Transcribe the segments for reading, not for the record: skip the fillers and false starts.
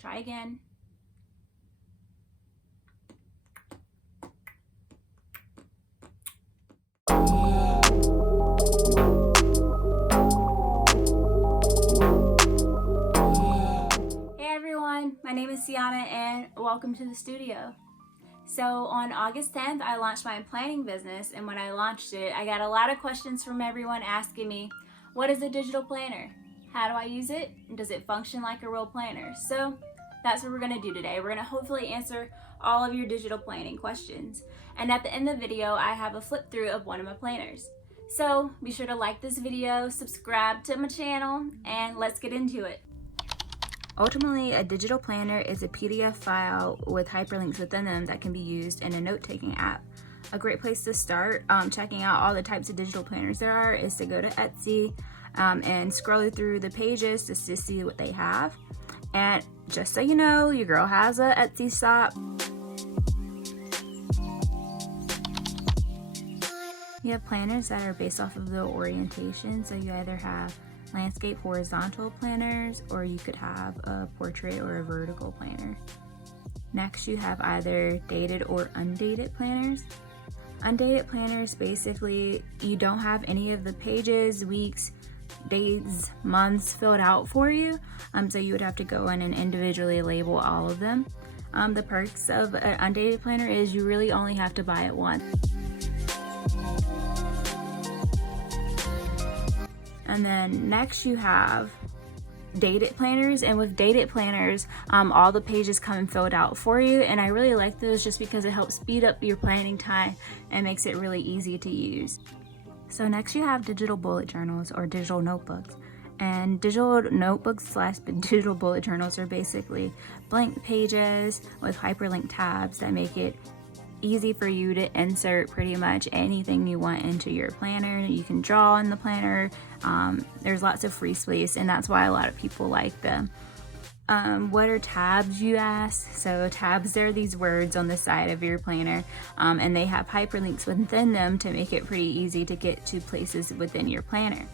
Try again. Hey everyone, my name is Sienna and welcome to the studio. So on August 10th, I launched my planning business, and when I launched it, I got a lot of questions from everyone asking me, what is a digital planner? How do I use it? Does it function like a real planner? So that's what we're gonna do today. We're gonna hopefully answer all of your digital planning questions. And at the end of the video, I have a flip through of one of my planners. So be sure to like this video, subscribe to my channel, and let's get into it. Ultimately, a digital planner is a PDF file with hyperlinks within them that can be used in a note-taking app. A great place to start checking out all the types of digital planners there are is to go to Etsy and scroll through the pages just to see what they have. And just so you know, your girl has a Etsy shop. You have planners that are based off of the orientation, so you either have landscape horizontal planners, or you could have a portrait or a vertical planner. Next, you have either dated or undated planners. Undated planners, basically, you don't have any of the pages, weeks, days, months filled out for you, so you would have to go in and individually label all of them. The perks of an undated planner is you really only have to buy it once. And then next you have dated planners, and with dated planners, all the pages come filled out for you, and I really like those just because it helps speed up your planning time and makes it really easy to use. So next you have digital bullet journals or digital notebooks. And digital notebooks / digital bullet journals are basically blank pages with hyperlink tabs that make it easy for you to insert pretty much anything you want into your planner. You can draw in the planner. There's lots of free space, and that's why a lot of people like them. What are tabs, you ask? So tabs are these words on the side of your planner, and they have hyperlinks within them to make it pretty easy to get to places within your planner.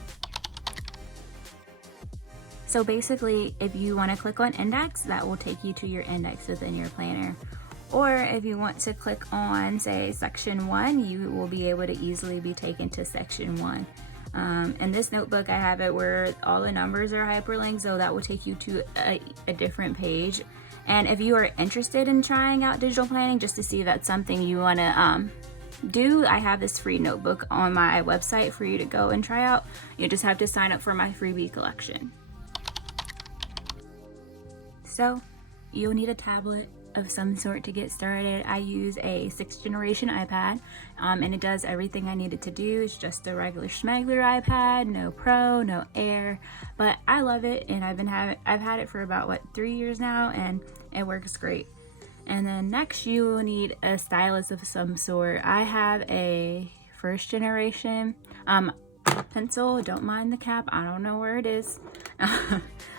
So basically, if you want to click on index, that will take you to your index within your planner. Or if you want to click on, say, section 1, you will be able to easily be taken to section 1. In this notebook, I have it where all the numbers are hyperlinked, so that will take you to a different page. And if you are interested in trying out digital planning, just to see if that's something you want to do, I have this free notebook on my website for you to go and try out. You just have to sign up for my freebie collection. So you'll need a tablet of some sort to get started. I use a 6th generation iPad, and it does everything I need it to do. It's just a regular schmegler iPad, no Pro, no Air, but I love it, and I've had it for about 3 years now, and it works great. And then next you will need a stylus of some sort. I have a 1st generation pencil. Don't mind the cap, I don't know where it is.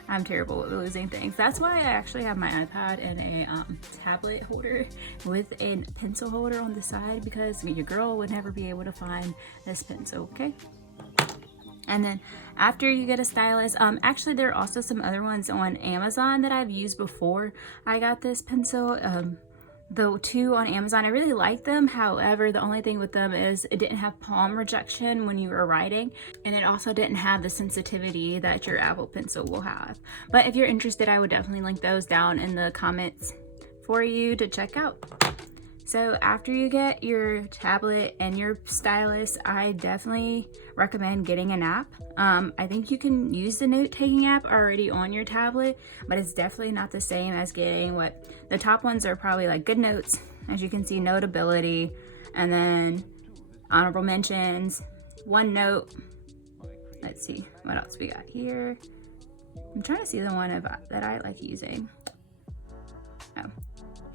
I'm terrible at losing things. That's why I actually have my iPad in a tablet holder with a pencil holder on the side, because your girl would never be able to find this pencil, okay? And then after you get a stylus, actually there are also some other ones on Amazon that I've used before I got this pencil. The 2 on Amazon, I really like them. However, the only thing with them is it didn't have palm rejection when you were writing, and it also didn't have the sensitivity that your Apple Pencil will have. But if you're interested, I would definitely link those down in the comments for you to check out. So after you get your tablet and your stylus, I definitely recommend getting an app. I think you can use the note-taking app already on your tablet, but it's definitely not the same as getting what the top ones are, probably like Goodnotes, as you can see, Notability, and then honorable mentions, OneNote. Let's see what else we got here. I'm trying to see the one that I like using.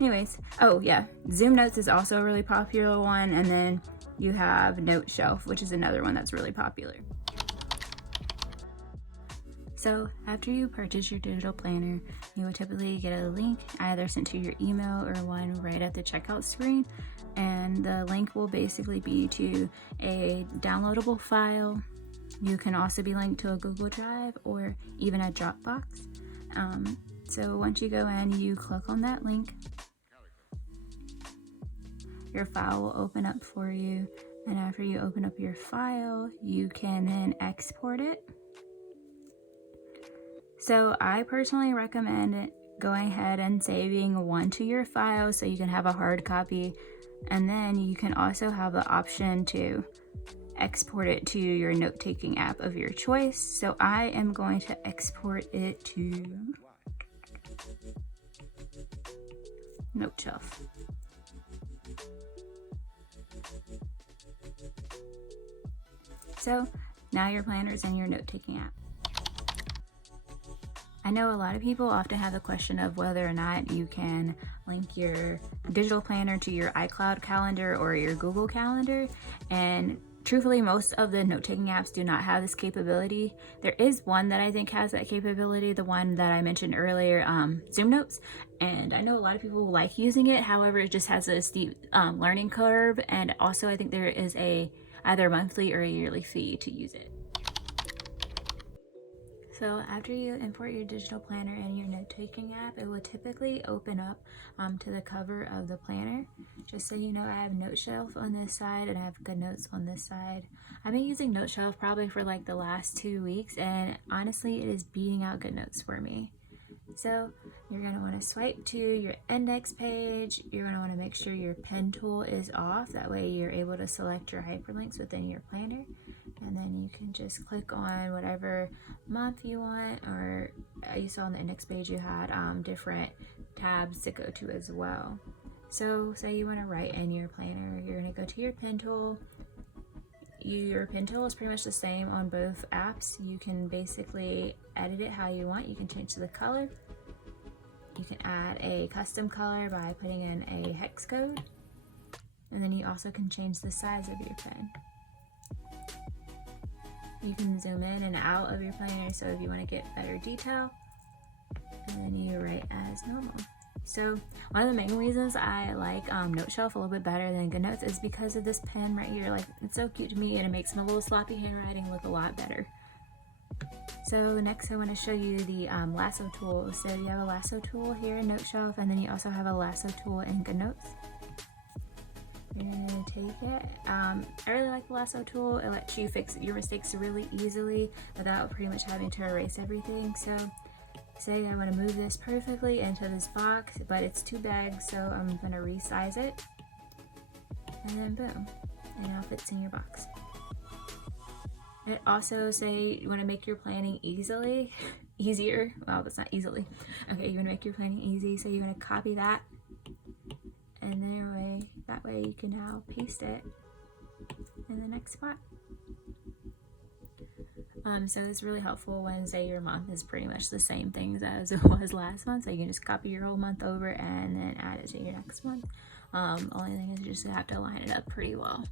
Anyways, oh yeah, Zoom Notes is also a really popular one, and then you have Noteshelf, which is another one that's really popular. So after you purchase your digital planner, you will typically get a link either sent to your email or one right at the checkout screen, and the link will basically be to a downloadable file. You can also be linked to a Google Drive or even a Dropbox. So once you go in, you click on that link. Your file will open up for you, and after you open up your file, you can then export it. So I personally recommend going ahead and saving one to your file so you can have a hard copy, and then you can also have the option to export it to your note-taking app of your choice. So I am going to export it to Noteshelf. So now your planner's in your note-taking app. I know a lot of people often have the question of whether or not you can link your digital planner to your iCloud calendar or your Google Calendar, and truthfully, most of the note-taking apps do not have this capability. There is one that I think has that capability, the one that I mentioned earlier, Zoom Notes, and I know a lot of people like using it. However, it just has a steep learning curve, and also I think there is either a monthly or a yearly fee to use it. So after you import your digital planner and your note-taking app, it will typically open up to the cover of the planner. Just so you know, I have Noteshelf on this side and I have Goodnotes on this side. I've been using Noteshelf probably for like the last 2 weeks, and honestly, it is beating out Goodnotes for me. So you're going to want to swipe to your index page. You're going to want to make sure your pen tool is off. That way you're able to select your hyperlinks within your planner. And then you can just click on whatever month you want, or you saw on the index page you had different tabs to go to as well. So say you want to write in your planner, you're going to go to your pen tool. Your pen tool is pretty much the same on both apps. You can basically edit it how you want. You can change the color. You can add a custom color by putting in a hex code. And then you also can change the size of your pen. You can zoom in and out of your planner, so if you want to get better detail, and then you write as normal. So one of the main reasons I like Noteshelf a little bit better than Goodnotes is because of this pen right here. Like, it's so cute to me, and it makes my little sloppy handwriting look a lot better. So next I want to show you the lasso tool. So you have a lasso tool here in Noteshelf, and then you also have a lasso tool in Goodnotes. You're going to take it. I really like the lasso tool. It lets you fix your mistakes really easily without pretty much having to erase everything. So say I want to move this perfectly into this box, but it's too big, so I'm going to resize it. And then boom, it now fits in your box. It also say you want to make your planning easier. Well, that's not easily. Okay, you want to make your planning easy, so you're going to copy that. And then that way you can now paste it in the next spot. So it's really helpful when, say, your month is pretty much the same things as it was last month. So you can just copy your whole month over and then add it to your next month. Only thing is you just have to line it up pretty well.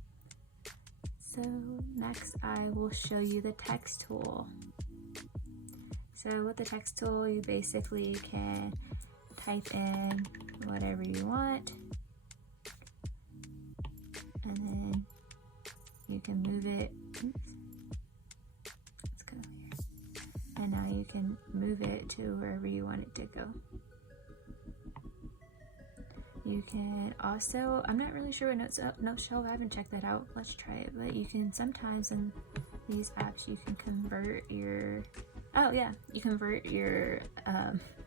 So next I will show you the text tool. So with the text tool, you basically can type in whatever you want. And then you can move it. Oops. Let's go here. And now you can move it to wherever you want it to go. You can also, I'm not really sure what Noteshelf, I haven't checked that out. Let's try it. But you can sometimes in these apps, you can convert your,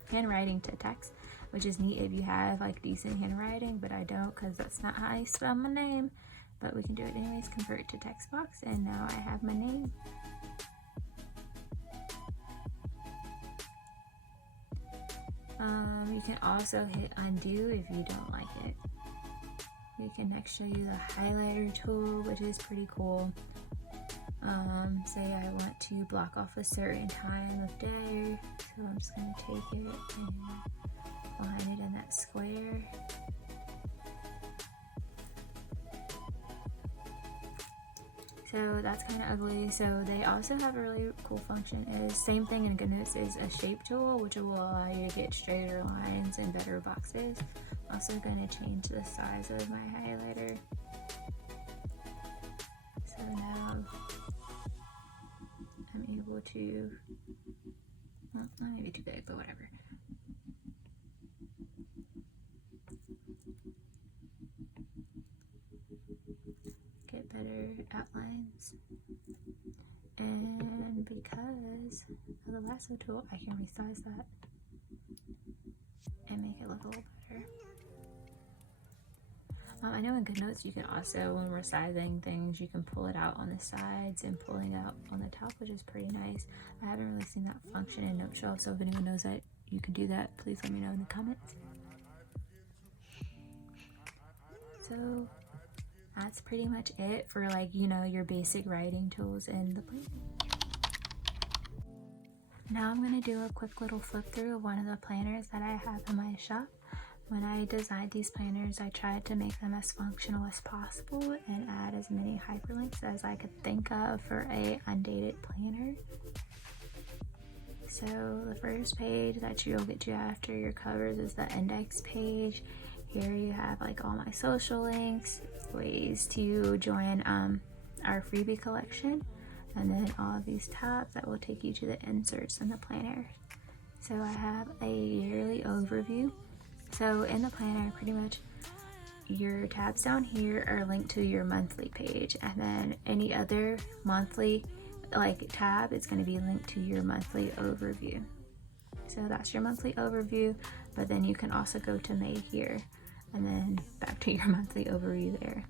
handwriting to text, which is neat if you have like decent handwriting, but I don't, because that's not how I spell my name. But we can do it anyways. Convert it to text box, and now I have my name. You can also hit undo if you don't like it. We can next show you the highlighter tool, which is pretty cool. Say I want to block off a certain time of day, so I'm just going to take it and line it in that square. So that's kind of ugly. So they also have a really cool function. Is same thing in Goodnotes is a shape tool, which will allow you to get straighter lines and better boxes. Also going to change the size of my highlighter. So now I'm able to, well, not maybe too big, but whatever. outlines. And because of the lasso tool, I can resize that and make it look a little better. I know in Goodnotes you can also, when resizing things, you can pull it out on the sides and pulling out on the top, which is pretty nice. I haven't really seen that function in Noteshelf, so if anyone knows that you can do that, please let me know in the comments. So that's pretty much it for, like, you know, your basic writing tools in the planner. Now I'm going to do a quick little flip through of one of the planners that I have in my shop. When I designed these planners, I tried to make them as functional as possible and add as many hyperlinks as I could think of for a undated planner. So the first page that you'll get to after your covers is the index page. Here you have like all my social links, ways to join our freebie collection, and then all of these tabs that will take you to the inserts in the planner. So I have a yearly overview. So in the planner, pretty much your tabs down here are linked to your monthly page, and then any other monthly like tab is going to be linked to your monthly overview. So that's your monthly overview, but then you can also go to May here and then back to your monthly overview there.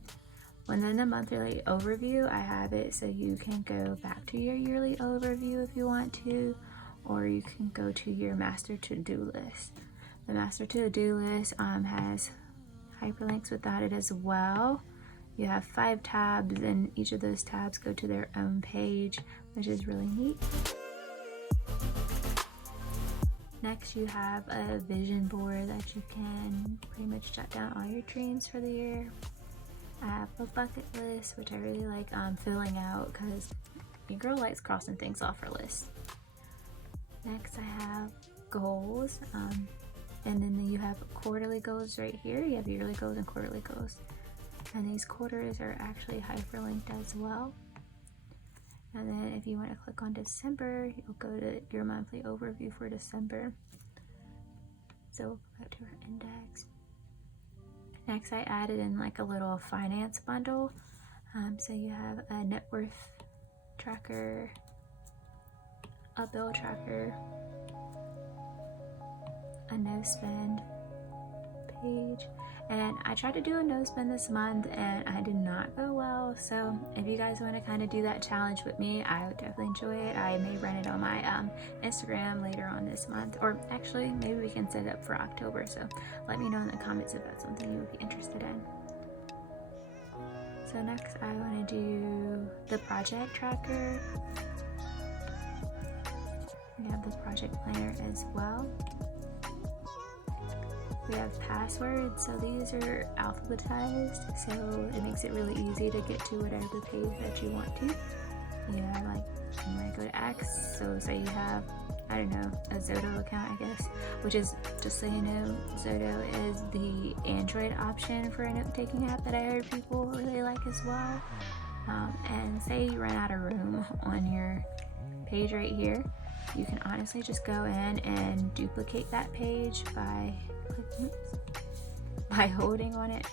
Within the monthly overview, I have it so you can go back to your yearly overview if you want to, or you can go to your master to-do list. The master to-do list has hyperlinks without it as well. You have 5 tabs, and each of those tabs go to their own page, which is really neat. Next, you have a vision board that you can pretty much jot down all your dreams for the year. I have a bucket list, which I really like filling out because your girl likes crossing things off her list. Next, I have goals, and then you have quarterly goals right here. You have yearly goals and quarterly goals. And these quarters are actually hyperlinked as well. And then if you want to click on December, you'll go to your monthly overview for December. So we'll go back to our index. Next, I added in like a little finance bundle. So you have a net worth tracker, a bill tracker, a no spend page, and I tried to do a no spend this month and I did not go well. So if you guys want to kind of do that challenge with me, I would definitely enjoy it. I may run it on my Instagram later on this month, or actually maybe we can set it up for October. So let me know in the comments if that's something you would be interested in. So next I want to do the project tracker. We have the project planner as well. We have passwords, so these are alphabetized, so it makes it really easy to get to whatever page that you want to. You have like, you might go to X, so say you have, I don't know, a Zoto account, I guess, which is, just so you know, Zoto is the Android option for a note-taking app that I heard people really like as well. And say you run out of room on your page right here, you can honestly just go in and duplicate that page by holding on it,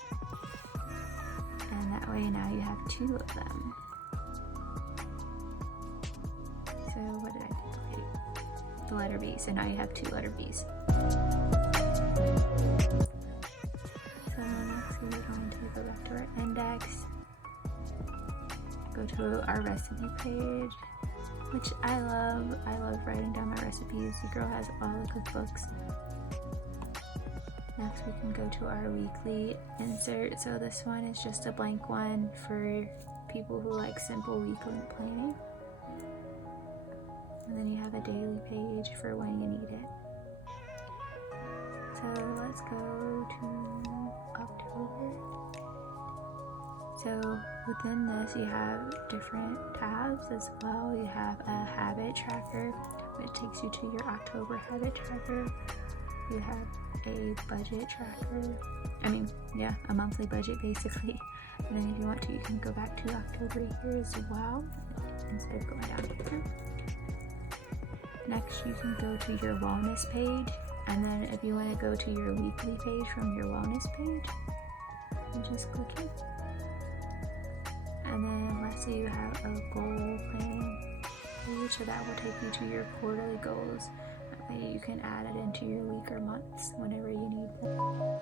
and that way now you have 2 of them. So what did I duplicate? The letter B, so now you have 2 letter B's. So next we're going to go back to our index, go to our recipe page, which I love writing down my recipes. The girl has all the cookbooks. Next we can go to our weekly insert. So this one is just a blank one for people who like simple weekly planning. And then you have a daily page for when you need it. So let's go to October. So within this you have different tabs as well. You have a habit tracker, which takes you to your October habit tracker. You have a budget tracker, a monthly budget basically. And then if you want to, you can go back to October here as well, instead of going down here. Next, you can go to your wellness page, and then if you want to go to your weekly page from your wellness page, you just click it. And then lastly, you have a goal planning page, so that will take you to your quarterly goals. That way you can add it into your week or months whenever you need them.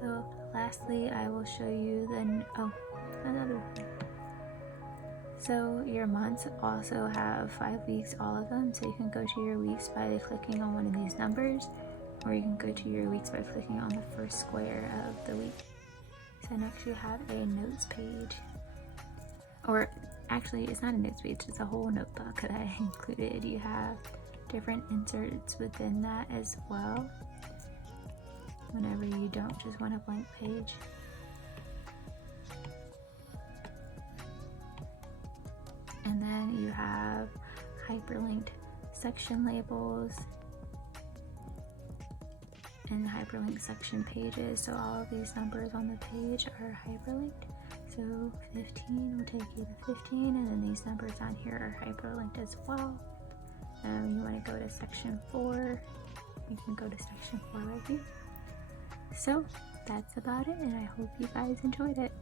So lastly, I will show you another one. So your months also have 5 weeks, all of them. So you can go to your weeks by clicking on one of these numbers, or you can go to your weeks by clicking on the first square of the week. So next you have a notes page. Or actually, it's not a notes page, it's a whole notebook that I included. You have different inserts within that as well, whenever you don't just want a blank page. And then you have hyperlinked section labels and hyperlinked section pages. So all of these numbers on the page are hyperlinked. So 15 will take you to 15, and then these numbers on here are hyperlinked as well. You want to go to section 4, you can go to section 4 right here. So that's about it, and I hope you guys enjoyed it.